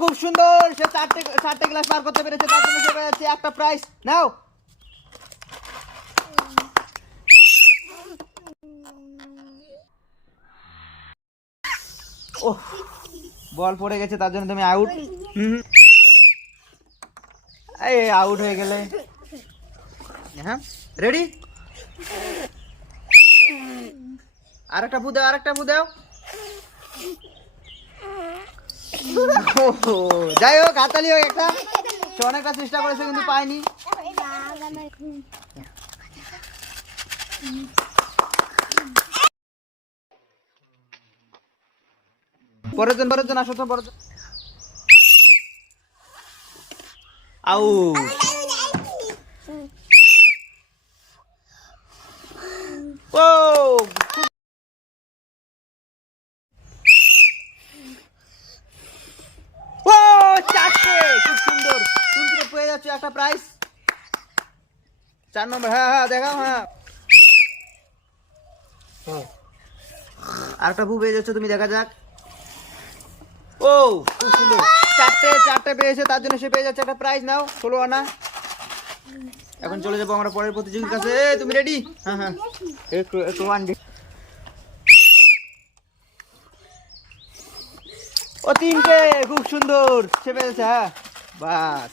খুব সুন্দর। সে চারটে চারটে গ্লাস পার করতে পেরেছে, তার জন্য সে পেয়েছে একটা প্রাইস নাও। ও বল পড়ে গেছে, তার জন্য তুমি আউট এই আউট হয়ে গেলে। হ্যাঁ রেডি আরেকটা ফু দাও, আরেকটা ফু দাও। যাই হোক হাতালি হোক একটা। সে অনেকটা চেষ্টা করেছে, কিন্তু পায়নি। আসো তো পরের আউ ও ও চারটে খুব সুন্দর তুমি তো পেয়ে যাচ্ছ একটা প্রাইস চার নম্বর হ্যাঁ হ্যাঁ দেখাও হ্যাঁ। আরেকটা ভু পেয়ে যাচ্ছ তুমি দেখা যাক। ও খুব সুন্দর। চারটে চারটে পেয়েছে তার জন্য সে পেয়ে যাচ্ছে একটা প্রাইজ নাও ষোলো আনা। এখন চলে যাব আমরা পরের প্রতিযোগীর কাছে। এ, তুমি রেডি হ্যাঁ হ্যাঁ। একটু একটু ওয়ান ডে ও তিনটে খুব সুন্দর। সে পেয়েছে হ্যাঁ। বাস।